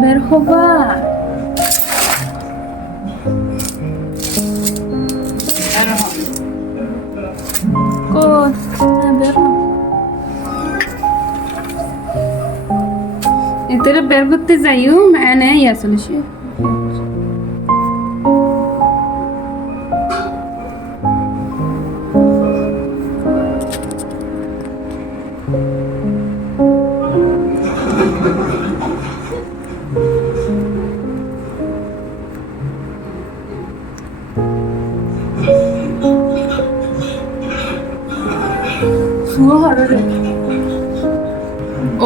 বের হবা এদের বের করতে যাইও মানে আসলে সে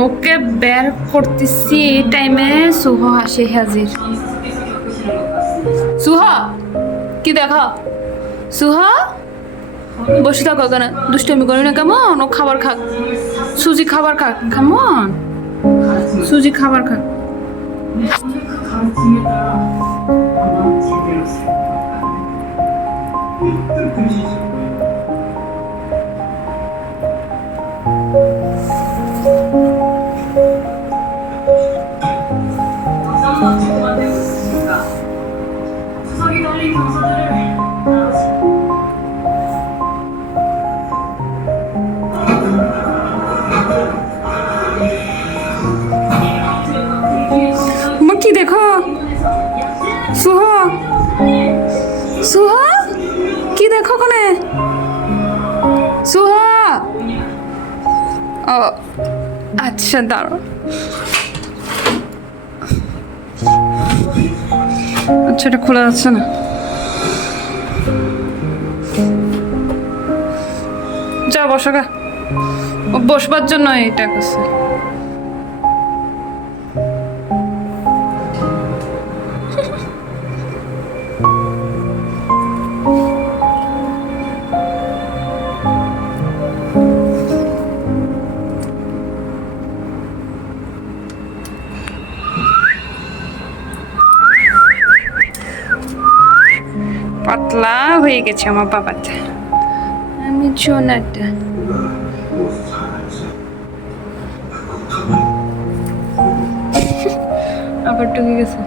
ওকে বের করতেছি এই টাইমে সুহ আসে হাজির। সুহ কি দেখা? সুহ বসে থাকো কেন? দুষ্টমি করি না কেমন? ও খাবার খাক, সুজি খাবার খাক, কেমন সুজি খাবার খাক। কি দেখো সুহ, সুহ কি দেখো কোনে? সুহ ও আচ্ছা দাঁড়ো, আচ্ছা এটা খোলা যাচ্ছে না। যা বসো গা, ও বসবার জন্য এটা করছে। পাতলা হয়ে গেছে আমার বাবাটা, আমি জোনাটা। আবার ঢুকে গেছে।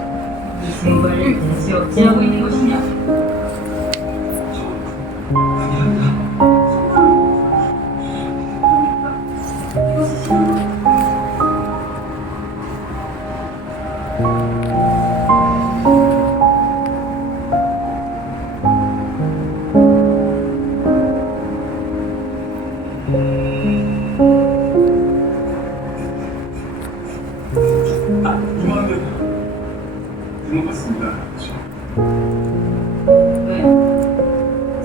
네.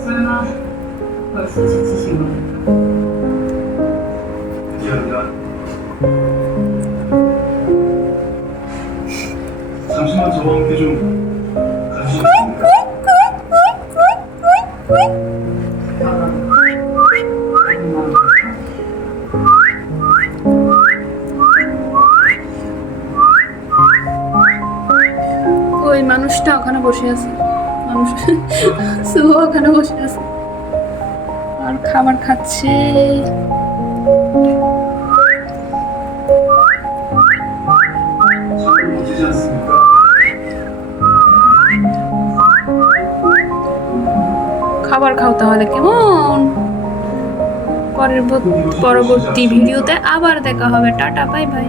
설마 벌써 지치신 겁니까? 그게 아니라 잠시만 저와 함께 좀 가주시겠습니까? ওই মানুষটা ওখানে বসে আছে, মানুষ সুহ ওখানে বসে আছে আর খাবার খাচ্ছে। 멋지지 않습니까? খাবার খাও তাহলে কেমন? পরবর্তী ভিডিওতে আবার দেখা হবে। Tata, bye bye.